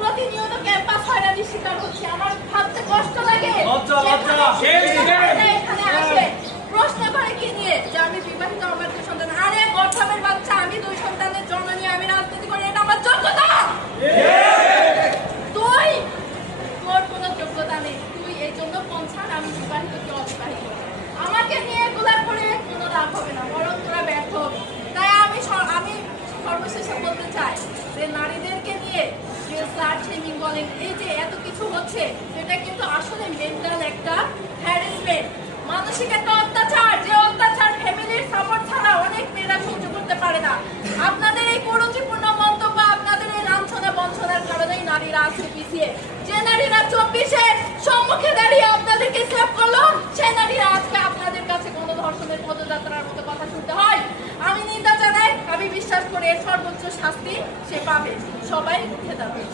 প্রতিনিয়ত ক্যাম্পাস হয়রানির শিকার হচ্ছি। আমার ভাবতে কষ্ট লাগে। এখানে আসে প্রশ্ন করে কি নিয়ে যে আমি বিবাহিত, আমার 2 সন্তান। আরে গর্ভের বাচ্চা, আমি 2 সন্তানের জন্ম নিয়ে আমি রাজনীতি করি, এটা আমার যোগ্যতা। তুই তোর কোনো যোগ্যতা নেই, তুই এই জন্য পৌঁছান আমি বিবাহিত কি অবিবাহিত। আমাকে নিয়ে এগুলা করে কোনো লাভ হবে না, বরং তোরা ব্যর্থ হবে। তাই আমি সর্বশেষে বলতে চাই যে নারীদেরকে নিয়ে যে স্লাট শেমিং বলেন, এই যে এত কিছু হচ্ছে, এটা কিন্তু আসলে মেন্টাল একটা হ্যারাসমেন্ট, মানসিক একটা অত্যাচার, যে অত্যাচার ফ্যামিলির সাপোর্ট ছাড়া অনেক মেয়েরা সহ্য করতে পারে না। আপনাদের এই কুরুচিপূর্ণ মন্তব্য, আপনাদের এই লাঞ্ছনা বঞ্চনার কারণেই নারীরা আছে পিছিয়ে। যে নারীরা 24-এর সম্মুখে দাঁড়িয়ে আপনাদেরকে সেভ করলো, সেই নারীরা আজকে আপনাদের কাছে গণধর্ষণের পদযাত্রার মতো কথা শুনতে হয়। আমি নিন্দা জানাই, আমি বিশ্বাস করি এর সর্বোচ্চ শাস্তি সে পাবে। সবাই উঠে দাঁড়াবে।